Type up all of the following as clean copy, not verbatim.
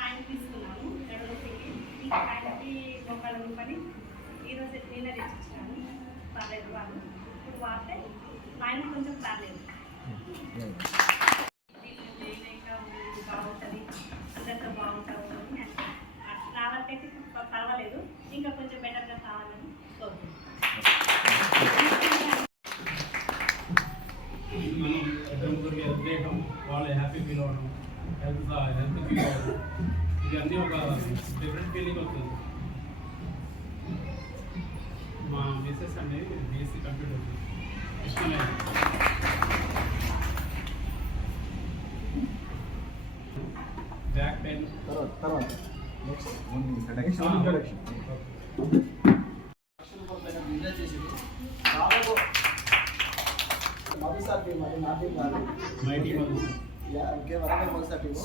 ఆయన తీసుకున్నాను గడవలకి ఇంకా ఆయనకి మోకాళ్ళ పని ఈరోజు నిన్న తెచ్చిచ్చినాను పర్లేదు వాళ్ళు ఇప్పుడు వాడితే ఆయన కొంచెం పర్లేదు బాగుంటుంది అందరితో బాగుంటుంది నా వరకైతే పర్వాలేదు ఇంకా కొంచెం బెటర్గా కావాలని కోరుకుంటున్నాను. వాళ్ళు హ్యాపీ ఫీల్ అవ్వడం హెల్త్ ఫీల్ అవ్వడం ఇవన్నీ ఒక డిఫరెంట్ ఫీలింగ్ వస్తుంది. మా మిస్సెస్ అండి బీఎస్సీ కంప్యూటర్ ఇష్టం బ్యాక్ పెయిన్ తర్వాత మొదటిసారి టీం అది నా టీం కాదు ఇంకే వరంగల్ మొదటిసారి టీము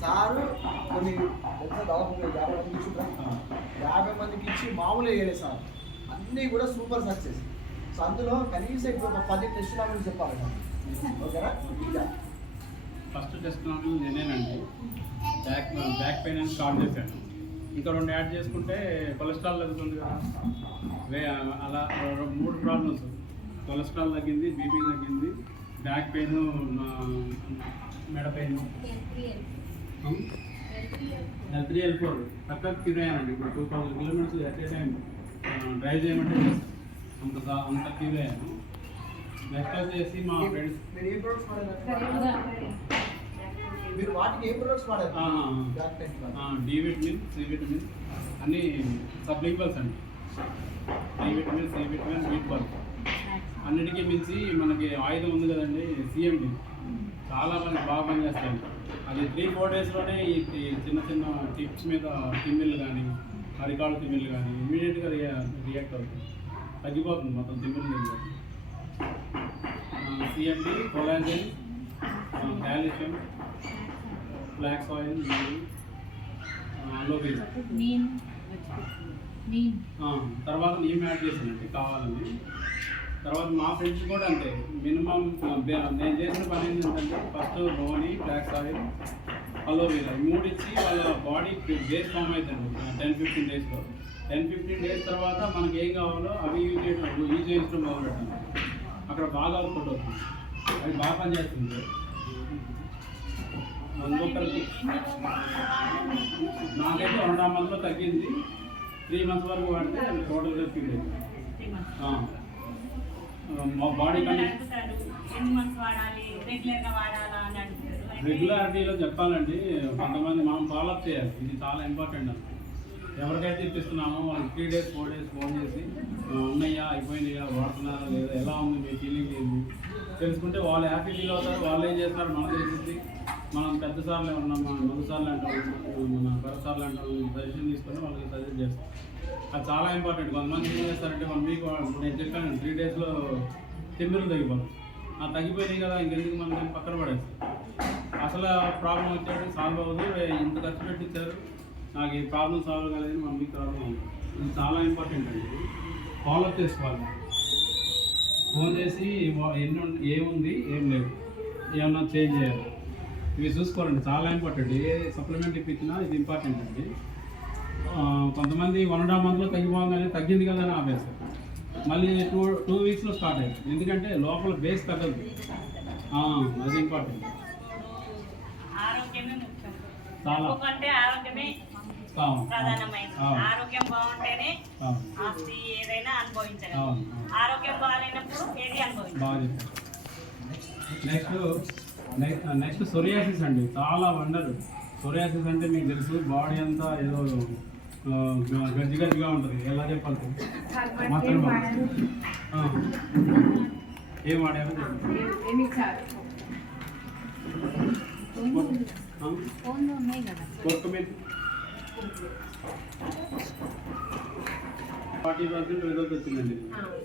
సారు కొన్ని దాదాపు 50 మందికి ఇచ్చుంటారు 50 మందికి ఇచ్చి మామూలుగా వేయలేదు సార్ అన్నీ కూడా సూపర్ సక్సెస్. సో అందులో కనీసం ఇప్పుడు ఒక 10 టెస్ట్ నామినల్ చెప్పాలి ఓకేనా. ఫస్ట్ టెస్ట్ నామినల్ నేనేనండి. బ్యాక్ పెయిన్ అని స్టార్ట్ చేశాను. ఇంకా 2 యాడ్ చేసుకుంటే కొలెస్ట్రాల్ తగ్గుతుంది కదా. అలా 3 ప్రాబ్లమ్స్ కొలెస్ట్రాల్ తగ్గింది, బీపీ తగ్గింది, బ్యాక్ పెయిన్, మెడ పెయిన్, L3 L4 చక్కగా క్యూర్ అయ్యానండి. ఇప్పుడు 2000 kilometres at a time drive చేయమంటే అంత క్యూర్ అయ్యాను. నెక్స్ట్ వచ్చేసి మా friends D vitamin, C vitamin అన్నీ సబ్లింగ్వల్స్ అండి. డి విటమిన్, సి విటమిన్, బి12 అన్నిటికీ మించి మనకి ఆయుధం ఉంది కదండి సిఎండి. చాలా మంది బాగా పనిచేస్తాయి. అది 3-4 డేస్లోనే ఈ చిన్న చిన్న టిప్స్ మీద తిమ్మిళ్ళు కానీ అరికాళ్ళు తిమ్మిళ్ళు కానీ ఇమీడియట్గా రియాక్ట్ అవుతుంది, తగ్గిపోతుంది మొత్తం తిమ్మిళ్ళు తగ్గిపోతుంది. CMD, collagen, calcium, flax oil, aloe vera, తర్వాత నీమ్ యాడ్ చేసానండి కావాలని. తర్వాత మా ఫ్రెండ్స్ కూడా అంతే మినిమం నేను చేసిన పని ఏంటంటే ఫస్ట్ రోని, ఫ్లాక్స్ ఆయిల్, అలోవెరా 3 ఇచ్చి వాళ్ళ బాడీ బేస్ ఫామ్ అవుతుంది 10-15 డేస్లో. 10-15 డేస్ తర్వాత మనకి ఏం కావాలో అవి యూజ్ చేయించడం మొదలుపెట్టాను. అక్కడ బాగా అవుట్పుట్ అవుతుంది, అది బాగా పనిచేస్తుంది. ఇంకొకరికి నాకైతే 1.5 మంత్లో తగ్గింది. 3 మంత్స్ వరకు వాడితే టోటల్గా క్యూర్ అవుతుంది. మా బాడీ రెగ్యులారిటీలో చెప్పాలండి, కొంతమంది మనం ఫాలోఅప్ చేయాలి. ఇది చాలా ఇంపార్టెంట్ అండి. ఎవరికైతే ఇప్పిస్తున్నామో వాళ్ళకి 3 డేస్ 4 డేస్ ఫోన్ చేసి ఉన్నాయా, అయిపోయినాయా, వాడుతున్నారా లేదా, ఎలా ఉంది మీ ఫీలింగ్ ఏంది తెలుసుకుంటే వాళ్ళు హ్యాపీ ఫీల్ అవుతారు. వాళ్ళు ఏం చేస్తారు మనకు తెలిసింది. మనం పెద్ద సార్లు ఉన్నాం, మన 100 సార్లు అంటాం, మన 10 సార్లు అంటాం, సజెషన్ తీసుకొని వాళ్ళకి సజెస్ట్ చేస్తాం. అది చాలా ఇంపార్టెంట్. కొంతమంది ఏం చేస్తారంటే 1 వీక్ నేను చెప్పాను 3 డేస్లో తిమ్మిరులు తగ్గిపోతాం. తగ్గిపోయినాయి కదా ఇంకెందుకు మనం పక్కన పడేస్తాం. అసలు ప్రాబ్లం వచ్చేది సాల్వ్ అవ్వదు. ఇంత ఖర్చు పెట్టించారు, నాకు ఈ ప్రాబ్లం సాల్వ్ కాలేదని 1 వీక్ ప్రాబ్లం అవుతుంది. ఇది చాలా ఇంపార్టెంట్ అండి. ఫాలోఅప్ చేసుకోవాలి. ఫోన్ చేసి ఏముంది ఏం లేదు, ఏమన్నా చేంజ్ చేయాలి, ఇవి చూసుకోవాలండి. చాలా ఇంపార్టెంట్. ఏ సప్లిమెంట్ ఇప్పించినా ఇది ఇంపార్టెంట్ అండి. కొంతమంది 1.5 మంత్లో తగ్గిపోగానే తగ్గింది కదా అని ఆపేస్తారు. మళ్ళీ 2 వీక్స్లో స్టార్ట్ అయ్యింది. ఎందుకంటే లోపల బేస్ తగ్గదు. అది ఇంపార్టెంట్. చాలా ఆరోగ్యం బాగుంటేనే ఆస్తి ఏదైనా అనుభవించగలం. ఆరోగ్యం బాగాలేనప్పుడు ఏది అనుభవించాలి. నెక్స్ట్ సోరియాసిస్ అండి. చాలా వండరు. సోరియాసిస్ అంటే మీకు తెలుసు, బాడీ అంతా ఏదో గజ్జిగా ఉంటుంది. ఎలా చెప్పాలి, మాత్రం ఏం వాడారు? కొత్తిమీర 40% రిజల్ట్ వచ్చిందండి.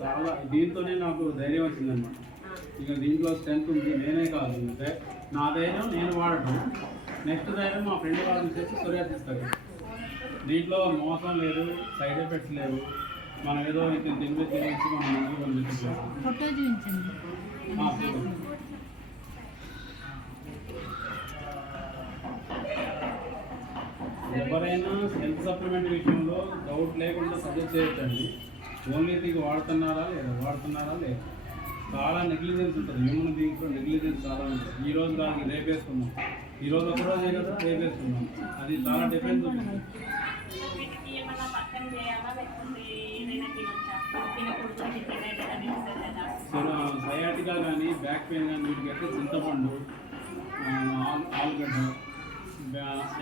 చాలా దీంతోనే నాకు ధైర్యం వచ్చిందనమాట. ఇక దీంట్లో స్ట్రెంత్ ఉంది. నేనే కాదు, నా ధైర్యం నేను వాడటం. నెక్స్ట్ ధైర్యం మా ఫ్రెండ్ వాళ్ళు చేసి సొరియాసిస్తారు. దీంట్లో మోసం లేదు, సైడ్ ఎఫెక్ట్స్ లేవు. మనం ఏదో తినిపించి మనం మంచిగా పంపించట్లేదు. ఎవరైనా హెల్త్ సప్లిమెంట్ విషయంలో డౌట్ లేకుండా సజెస్ట్ చేయొచ్చండి. ఓన్లీ ఇది వాడుతున్నారా లేదా చాలా నెగ్లిజెన్స్ ఉంటుంది. హ్యూమన్ బీయింగ్స్లో నెగ్లిజెన్స్ చాలా ఉంటుంది. ఈ రోజు కాదు రేపు వేసుకుందాం, ఈ రోజు ఒక రోజే కదా రేపు వేసుకుందాం, అది చాలా డిఫరెన్స్ ఉంటుంది. వీటికి ఏమైనా పక్కన చేయాలా లేకపోతే ఏదైనా తినొచ్చా? తినకూడదు సయాటికా కానీ బ్యాక్ పెయిన్ కానీ వీటికి అయితే చింతపండు, ఆలుగడ్డ,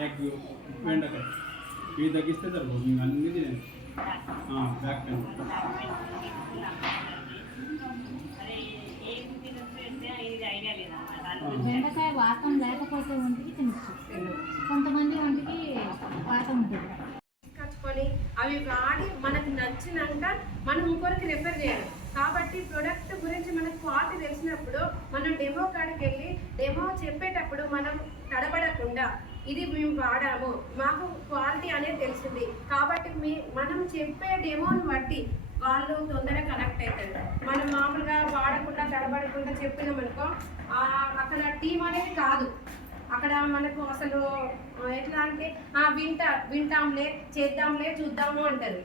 ఎగ్, బెండకాయ ఇవి తగ్గిస్తే సరిపోదు. మీకు అన్నీ తినేది బ్యాక్ పెయిన్. బెండకాయ వాతం లేకపోతే ఒంటికి తినచ్చు, కొంతమంది ఒంటికి వాతం ఉంటుంది. కచ్చుకొని అవి వాడి మనకు నచ్చినాక మనం ఇంకొకరికి రెఫర్ చేయాలి. కాబట్టి ప్రొడక్ట్ గురించి మనకు క్వాలిటీ తెలిసినప్పుడు మనం డెమో కాడికి వెళ్ళి డెమో చెప్పేటప్పుడు మనం తడబడకుండా ఇది మేము వాడాము, మాకు క్వాలిటీ అనేది తెలిసింది కాబట్టి మనం చెప్పే డెమోని బట్టి వాళ్ళు తొందరగా కనెక్ట్ అవుతారు. మనం మామూలుగా వాడకుండా తడబడకుండా చెప్పినామనుకో అక్కడ టీం అనేది కాదు. అక్కడ మనకు అసలు ఎట్లా అంటే వింటాంలే చేద్దాంలే చూద్దాము అంటారు.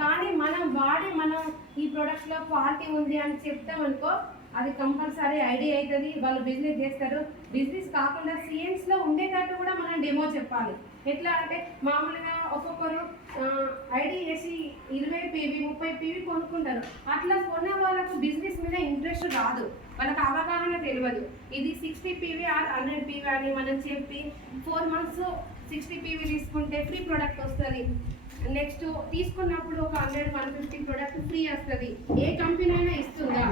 కానీ మనం వాడి మనం ఈ ప్రొడక్ట్లో క్వాలిటీ ఉంది అని చెప్తామనుకో అది కంపల్సరీ ఐడియా అవుతుంది, వాళ్ళు బిజినెస్ చేస్తారు. బిజినెస్ కాకుండా సిఎన్స్లో ఉండేటట్టు కూడా మనం డెమో చెప్పాలి. ఎట్లా అంటే మామూలుగా ఒక్కొక్కరు ఐడి చేసి 20 PV 30 PV కొనుక్కుంటారు. అట్లా కొన్న వాళ్ళకు బిజినెస్ మీద ఇంట్రెస్ట్ రాదు, వాళ్ళకి అవగాహన తెలియదు. ఇది 60 PV ఆర్ 100 PV అని మనం చెప్పి 4 months 60 PV తీసుకుంటే ఫ్రీ ప్రోడక్ట్ వస్తుంది. నెక్స్ట్ తీసుకున్నప్పుడు ఒక 100-150 ప్రోడక్ట్ ఫ్రీ వస్తుంది. ఏ కంపెనీ అయినా ఇస్తుందా?